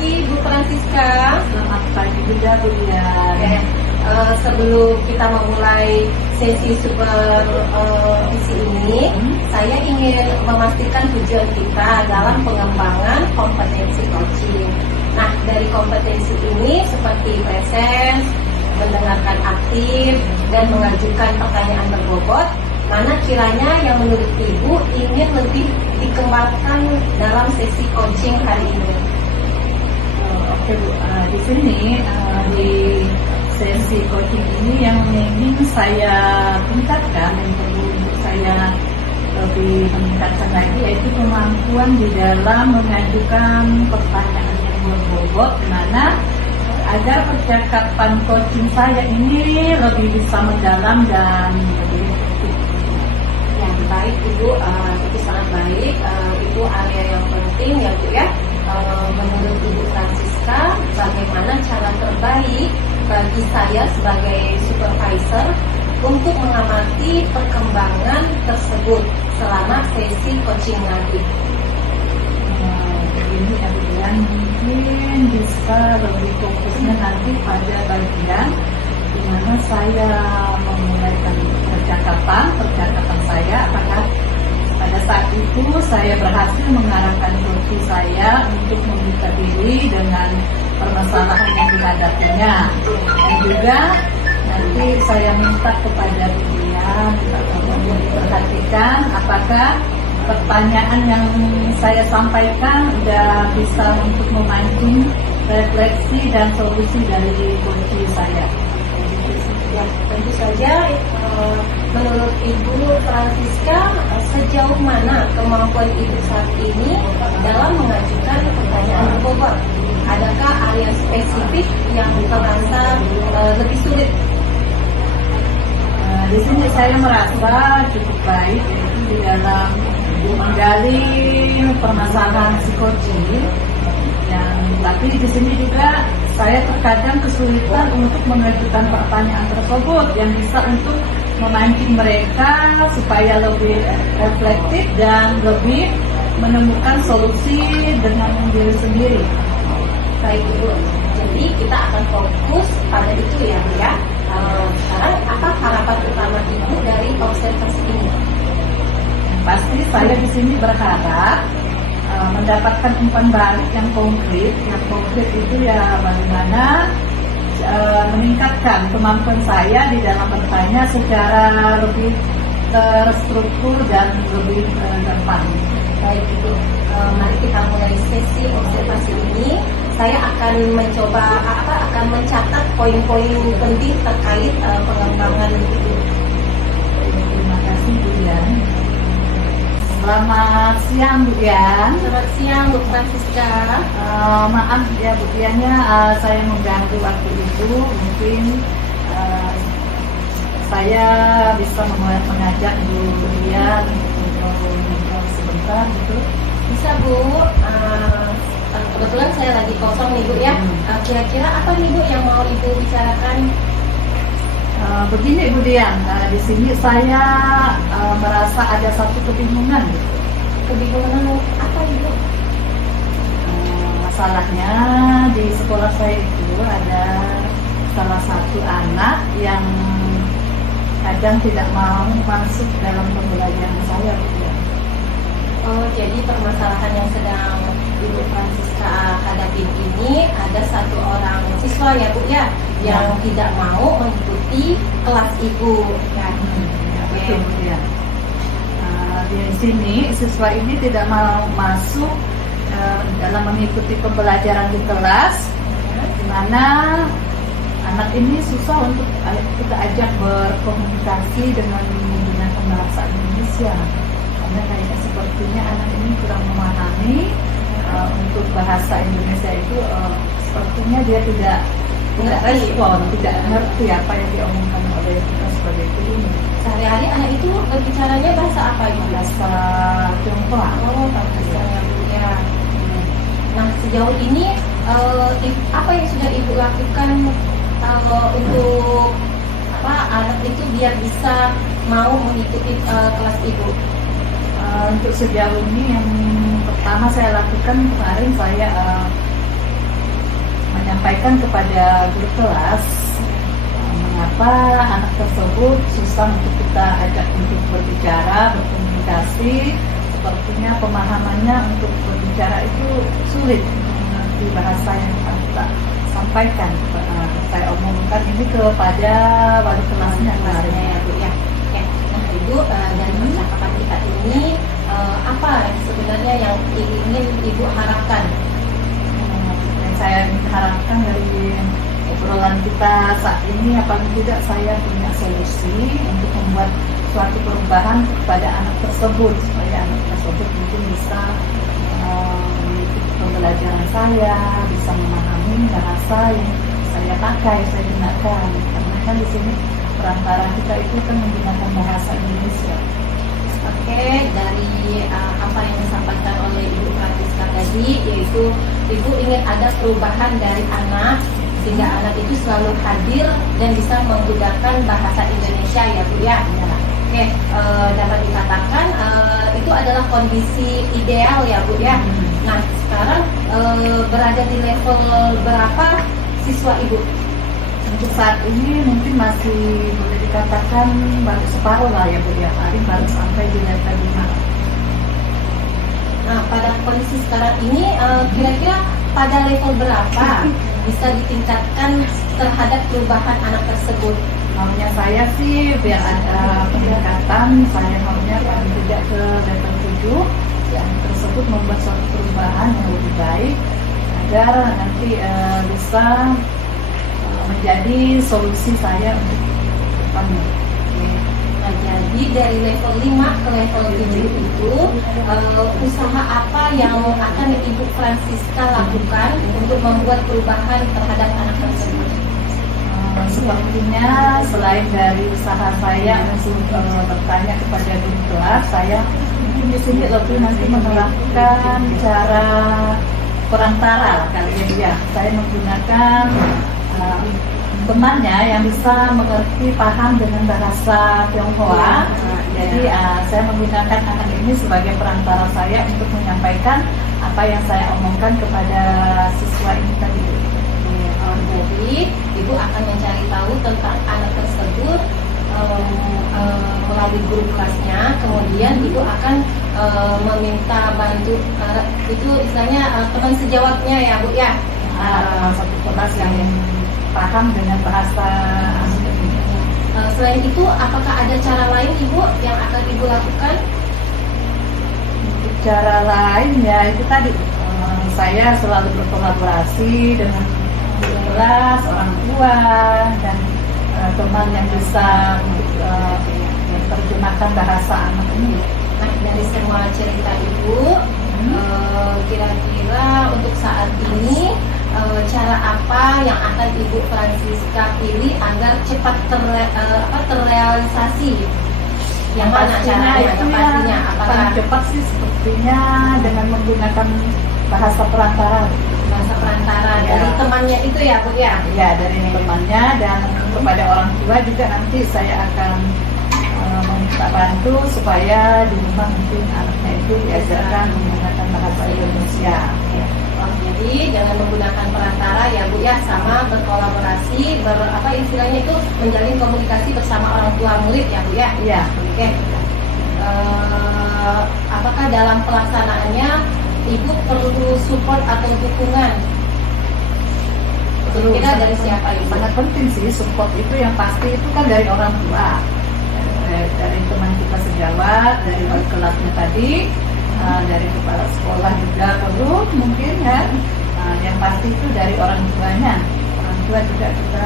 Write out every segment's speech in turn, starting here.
pagi Bu Francisca. Selamat pagi juga Bu Dian. Oke, sebelum kita memulai sesi super visi ini, saya ingin memastikan tujuan kita dalam pengembangan kompetensi coaching. Nah, dari kompetensi ini seperti presence, mendengarkan aktif, dan mengajukan pertanyaan berbobot, mana kiranya yang menurut Ibu ingin lebih dikembangkan dalam sesi coaching hari ini? Oke Bu, di sini di sesi coaching ini yang ingin saya tingkatkan, yang perlu saya lebih meningkatkan lagi, yaitu kemampuan di dalam mengajukan pertanyaan yang berbobot, di mana agar percakapan coaching saya ini lebih bisa mendalam dan lebih efektif. Yang baik Ibu, itu sangat baik. Itu area yang penting ya Bu ya. Menurut Ibu Francisca, bagaimana cara terbaik bagi saya sebagai supervisor untuk mengamati perkembangan tersebut selama sesi coaching nanti? Ini kemudian mungkin bisa lebih fokusnya nanti pada bagian di mana saya memulai percakapan saya, apakah pada saat itu saya berhasil mengarahkan coach saya untuk membuka diri dengan permasalahan yang dihadapinya, dan juga nanti saya minta kepada dia perhatikan apakah pertanyaan yang saya sampaikan sudah bisa untuk memancing refleksi dan solusi dari coach saya. Ya, tentu saja menurut Ibu Francisca, sejauh mana kemampuan Ibu saat ini dalam mengajukan pertanyaan berbobot? Adakah area spesifik yang terasa lebih sulit? Di sini saya merasa cukup baik, yaitu di dalam menggali permasalahan psikoji. Tapi di sini juga saya terkadang kesulitan untuk mengajukan pertanyaan tersebut yang bisa untuk memancing mereka supaya lebih reflektif dan lebih menemukan solusi dengan diri sendiri. Baik Ibu, jadi kita akan fokus pada itu ya Bu ya. Sekarang apa harapan utama Ibu dari observasi ini? Pasti saya di sini berharap mendapatkan umpan balik yang konkret. Yang konkret itu ya bagaimana meningkatkan kemampuan saya di dalam bertanya secara lebih terstruktur dan lebih gampang. Baik Ibu, mari kita mulai sesi observasi ini. Saya akan akan mencatat poin-poin penting terkait pengembangan Ibu. Terima kasih Bu Dian. Selamat siang Bu Dian. Selamat siang Bu Francisca. Maaf ya Bu Diannya, saya mengganggu waktu itu. Mungkin saya bisa mengajak Bu Dian untuk ngobrol sebentar gitu. Bisa Bu. Kebetulan saya lagi kosong nih Bu ya. Kira-kira apa nih Bu yang mau Ibu bicarakan? Begini Bu Dian, di sini saya merasa ada satu kebingungan. Kebingungan apa Ibu? Masalahnya di sekolah saya itu ada salah satu anak yang kadang tidak mau masuk dalam pembelajaran saya Bu Dian. Oh, jadi permasalahan yang sedang Ibu Francisca hadapi ini ada satu orang siswa ya Bu ya, yang tidak mau mengikuti kelas Ibu kan? Betul Bu Dian. Di sini siswa ini tidak mau masuk dalam mengikuti pembelajaran di kelas, di mana anak ini susah untuk kita ajak berkomunikasi dengan menggunakan bahasa Indonesia. Karena kayaknya sepertinya anak ini kurang memahami untuk bahasa Indonesia itu, sepertinya dia tidak respon, tidak ngerti apa yang diomongkan oleh kita sebagai guru. Sehari-hari anak itu berbicaranya bahasa apa Ibu? Bahasa Tionghoa. Oh, bahasa ya Bu ya. Nah, sejauh ini apa yang sudah Ibu lakukan untuk anak itu biar bisa mau mengikuti kelas Ibu? Untuk sejauh ini yang pertama saya lakukan kemarin, saya menyampaikan kepada guru kelas mengapa anak tersebut susah untuk kita ajak untuk berbicara, berkomunikasi. Sepertinya pemahamannya untuk berbicara itu sulit untuk mengerti bahasa yang kita sampaikan. Saya omongkan ini kepada wali kelasnya kemarin ya Bu ya. Oke. Nah Ibu, dari percakapan kita ini apa sebenarnya yang ingin Ibu harapkan? Yang saya harapkan dari obrolan kita saat ini, apalagi tidak saya punya solusi untuk membuat suatu perubahan kepada anak tersebut, supaya anak tersebut mungkin bisa mengikuti pembelajaran saya, bisa memahami bahasa yang saya pakai, saya gunakan. Karena kan di sini perantara kita itu kan menggunakan bahasa Indonesia. Oke, dari apa yang disampaikan oleh Ibu Francisca tadi, yaitu Ibu ingin ada perubahan dari anak, sehingga anak itu selalu hadir dan bisa menggunakan bahasa Indonesia ya Bu ya. Oke, dapat dikatakan itu adalah kondisi ideal ya Bu ya. Nah sekarang berada di level berapa siswa Ibu? Untuk saat ini mungkin masih boleh dikatakan baru separuh lah ya Bu ya, paling baru sampai di level 5. Nah pada kondisi sekarang ini kira-kira pada level berapa bisa ditingkatkan terhadap perubahan anak tersebut? Maunya saya sih biar ada peningkatan, saya maunya paling tidak ke level 7 yang tersebut membuat suatu perubahan yang lebih baik agar nanti bisa menjadi solusi saya untuk depannya. Nah, jadi dari level 5 ke level 7 itu usaha apa yang akan Ibu Francisca lakukan untuk membuat perubahan terhadap anak tersebut? Sepertinya selain dari usaha saya untuk bertanya kepada guru kelas, saya mungkin di sini lebih nanti menerapkan cara perantara kali ini ya. Saya menggunakan temannya yang bisa mengerti, paham dengan bahasa Tionghoa. Jadi saya menggunakan anak ini sebagai perantara saya untuk menyampaikan apa yang saya omongkan kepada siswa ini tadi. Jadi Ibu akan mencari tahu tentang anak tersebut melalui guru kelasnya, kemudian Ibu akan meminta bantu itu istilahnya teman sejawatnya ya Bu ya. Satu kelas yang paham dengan bahasa asing. Selain itu, apakah ada cara lain Ibu yang akan Ibu lakukan? Cara lain ya itu tadi, saya selalu berkolaborasi dengan kelas, orang tua dan teman yang bisa menerjemahkan bahasa anak ini. Nah, dari semua cerita Ibu, kira-kira untuk saat ini cara apa yang akan Ibu Francisca pilih agar cepat terrealisasi? Yang mana caranya? Yang pastinya paling cepat sih sepertinya dengan menggunakan bahasa perantara. Bahasa perantara dari temannya itu ya Bu ya? Ya, dari temannya, dan kepada orang tua juga nanti saya akan meminta bantu supaya di rumah mungkin anaknya itu diajarkan menggunakan bahasa Indonesia. Jadi dengan menggunakan perantara ya Bu ya, sama berkolaborasi, istilahnya itu menjalin komunikasi bersama orang tua murid ya Bu ya? Iya. Oke. Apakah dalam pelaksanaannya Ibu perlu support atau dukungan? Kira-kira dari siapa Ibu? Sangat penting sih support itu, yang pasti itu kan dari orang tua, dari teman kita sejawat, dari wali kelasnya tadi, dari kepala sekolah juga perlu mungkin ya. Yang pasti itu dari orang tuanya. Orang tua juga kita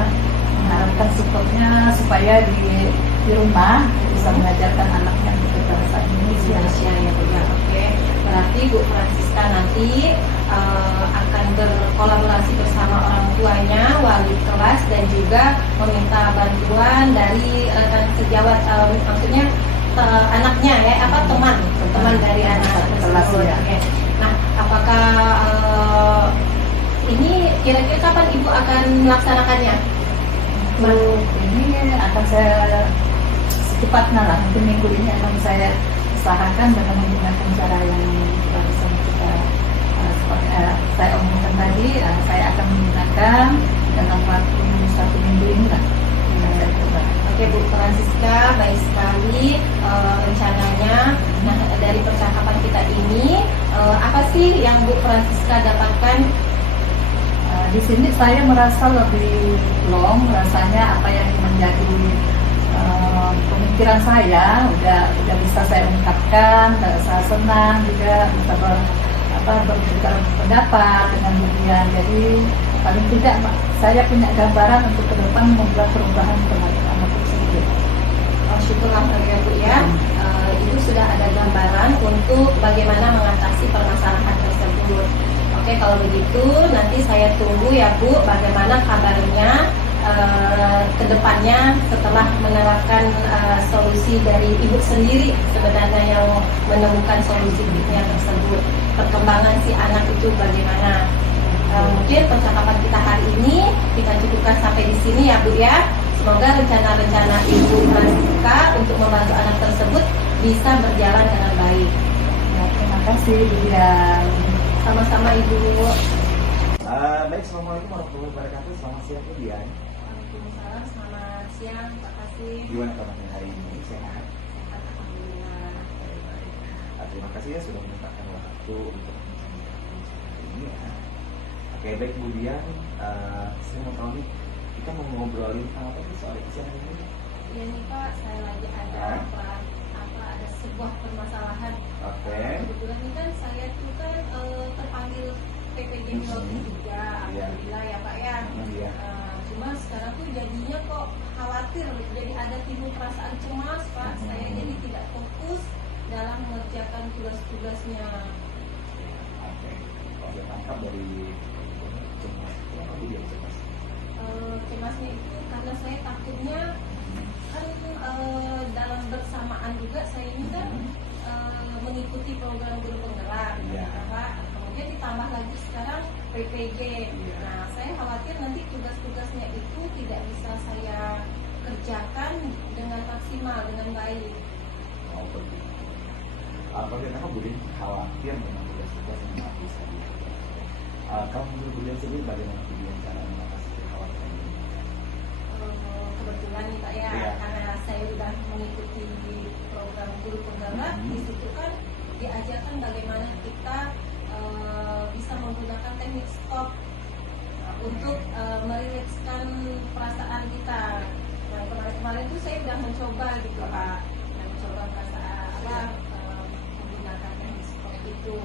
mengharapkan supportnya supaya di rumah bisa mengajarkan anaknya untuk bahasa Indonesia ya Bu ya. Oke. Berarti Bu Francisca nanti akan berkolaborasi bersama orang tuanya, wali kelas, dan juga meminta bantuan dari rekan sejawat, maksudnya anaknya ya, teman dari anak tersebut. Ya. Oke. Nah, apakah ini kira-kira kapan Ibu akan melaksanakannya? Ini akan saya secepatnya lah, mungkin minggu ini akan saya usahakan dengan menggunakan cara yang barusan kita seperti saya omongkan tadi saya akan menggunakan dalam waktu 1 minggu ini lah. Saya coba. Oke Bu Francisca, baik sekali rencananya. Nah, dari percakapan kita ini, apa sih yang Bu Francisca dapatkan? Di sini saya merasa lebih long, rasanya apa yang menjadi pemikiran saya udah bisa saya ungkapkan, saya senang juga bisa bertukar pendapat dengan Budian. Jadi paling tidak saya punya gambaran untuk ke depan membuat perubahan terhadap anak tersebut. Syukurlah ya Bu ya, itu sudah ada gambaran untuk bagaimana mengatasi permasalahan tersebut. Oke, kalau begitu nanti saya tunggu ya Bu, bagaimana kabarnya kedepannya setelah menerapkan solusi dari Ibu sendiri sebenarnya yang menemukan solusinya tersebut. Perkembangan si anak itu bagaimana? Mungkin percakapan kita hari ini kita cukupkan sampai di sini ya Bu ya. Semoga rencana-rencana Ibu Francisca untuk membantu anak tersebut bisa berjalan dengan baik. Ya, terima kasih Budian. Sama-sama Ibu. Baik, assalamualaikum warahmatullahi wabarakatuh. Selamat siang Budian. Waalaikumsalam, selamat siang, Pak Kasih. Gimana kabarnya hari ini? Sehat? Alhamdulillah. Baik. Terima kasih ya sudah menyempatkan waktu untuk ini ya. Oke, baik Budian. Saya mau tahu nih, kita mau ngobrolin apa sih soal isi hari ini? Iya nih Pak, saya lagi ada ada sebuah permasalahan. Oke. Kebetulan ini kan saya tuh kan terpanggil PPJ Milwaukee juga, alhamdulillah ya Pak ya. Iya. Cuma sekarang tuh jadinya kok khawatir, jadi ada timbul perasaan cemas Pak. Saya jadi tidak fokus dalam mengerjakan tugas-tugasnya. Oke. Kalau saya tangkap dari cemas, apa Budian cemas? Cemasnya itu karena saya takutnya kan dalam bersamaan juga saya ini kan mengikuti program guru penggerak, Iya. Pak. Kemudian ditambah lagi sekarang PPG. Iya. Nah, saya khawatir nanti tugas-tugasnya itu tidak bisa saya kerjakan dengan maksimal, dengan baik. Oh, begitu. Kalau kita kan Budian khawatir dengan tugas-tugas yang nggak bisa dikerjakan. Kalau menurut Budian sendiri bagaimana Budian cara mengatasi kekhawatiran ini? Kebetulan nih Pak ya, Iya. karena saya sudah mengikuti program guru penggerak, di situ kan diajarkan bagaimana kita bisa menggunakan teknik stop untuk merilekskan perasaan kita. Nah, kemarin-kemarin itu saya sudah mencoba gitu Pak, mencoba perasaan menggunakan teknik stop itu.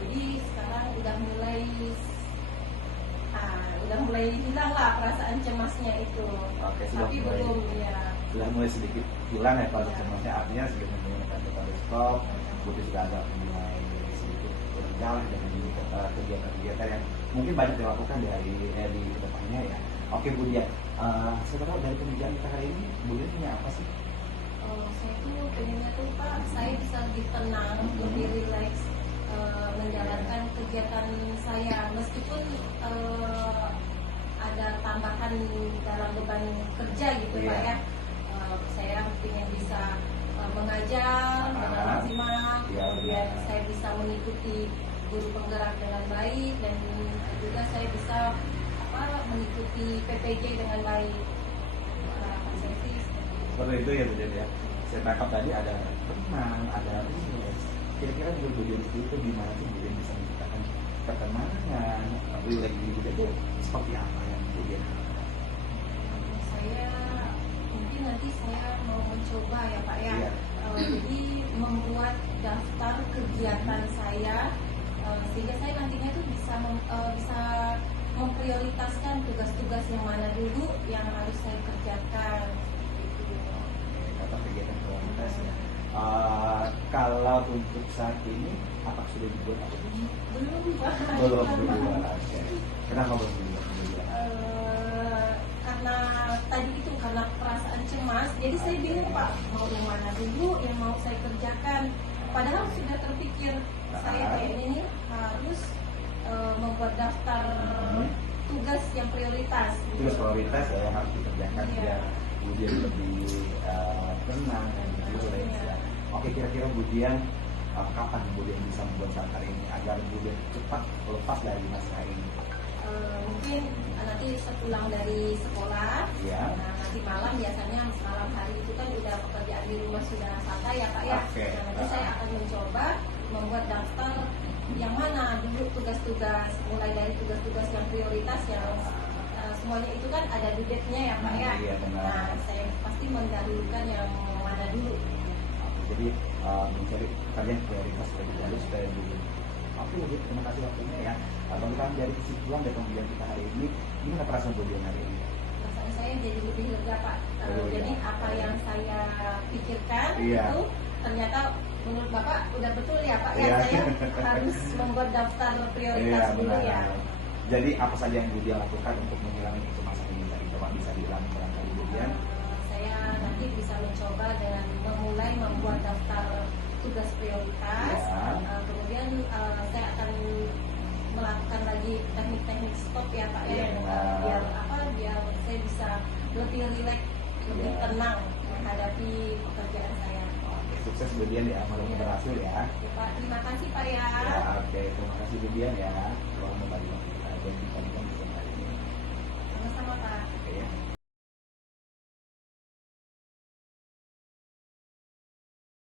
Jadi sekarang udah mulai hilang lah perasaan cemasnya itu. Oke, sudah Tapi mulai. belum ya. Sudah mulai sedikit hilang ya kalau cemasnya, artinya sedikit menggunakan metode stop, Budian sudah agak mulai sedikit berjalan dengan kegiatan-kegiatan yang mungkin banyak dilakukan di kedepannya ya. Oke Budian, saya tahu dari pembicaraan kita hari ini Budian punya apa sih? Saya tuh pengennya tuh Pak, saya bisa lebih tenang, lebih rileks menjalankan kegiatan saya, meskipun ada tambahan dalam beban kerja gitu Pak ya. Saya ingin bisa mengajar dengan maksimal, kemudian saya bisa mengikuti guru penggerak dengan baik, dan juga saya bisa mengikuti PPJ dengan baik. Harapan saya sih Seperti itu ya Budian ya. Saya tangkap tadi ada tenang, ada rileks. Kira-kira juga Budian itu gimana sih Budian bisa menciptakan ketenangan, rileks di Budian itu seperti apa yang Budian? saya mungkin nanti saya mau mencoba ya Pak ya. Iya. Jadi membuat daftar kegiatan saya sehingga saya nantinya tuh bisa memprioritaskan tugas-tugas yang mana dulu yang harus saya kerjakan. Gitu. Atau kegiatan prioritas ya. Kalau untuk saat ini apa sudah dibuat apa? Belum Pak. Belum dibuat. Kenapa belum dibuat? Karena tadi itu karena perasaan cemas, jadi saya bingung Pak, mau yang mana dulu yang mau saya kerjakan. Padahal sudah terpikir saya kayaknya ini harus membuat daftar tugas yang prioritas. Tugas prioritas ya yang harus dikerjakan biar Budian lebih tenang dan rileks ya. Oke, kira-kira Budian kapan kemudian bisa membuat sangkar ini agar kemudian cepat lepas dari masalah ini? Mungkin nanti sepulang dari sekolah, Ya. nah, nanti malam biasanya malam hari itu kan udah pekerjaan di rumah sudah santai ya Pak ya. Oke. Nah, nanti saya akan mencoba membuat daftar yang mana dulu tugas-tugas, mulai dari tugas-tugas yang prioritas yang semuanya itu kan ada due date-nya ya Pak ya. Iya, benar. Nah, saya pasti mendahulukan yang mana dulu. Jadi mencari pekerjaan prioritas terlebih dahulu supaya dulu. Oke, Bu, terima kasih waktunya ya. Bagaimana dari kesimpulan dan pembelian kita hari ini, gimana perasaan Bu Dian hari ini? Rasanya saya jadi lebih lega Pak. Lega. Jadi apa yang saya pikirkan Iya. itu ternyata menurut Bapak udah betul ya Pak ya. Iya. Saya harus membuat daftar prioritas Iya, dulu benar. ya. Jadi apa saja yang Bu Dian lakukan untuk mengurangi kecemasan ini tadi? Coba bisa diulangi barangkali Bu Dian. Saya nanti bisa mencoba dengan memulai membuat daftar tugas prioritas. Ya. Kemudian saya akan melakukan lagi teknik-teknik stop ya Pak ya. Iya, benar. Biar saya bisa lebih rileks, lebih Iya. tenang menghadapi pekerjaan saya. Oke, sukses Bu Dian ya, semoga berhasil ya. Ya, Pak, terima kasih Pak ya. Ya, oke, terima kasih Bu Dian ya. Selamat membagi waktu kita dan kita bisa hari ini. Sama-sama Pak. Oke ya.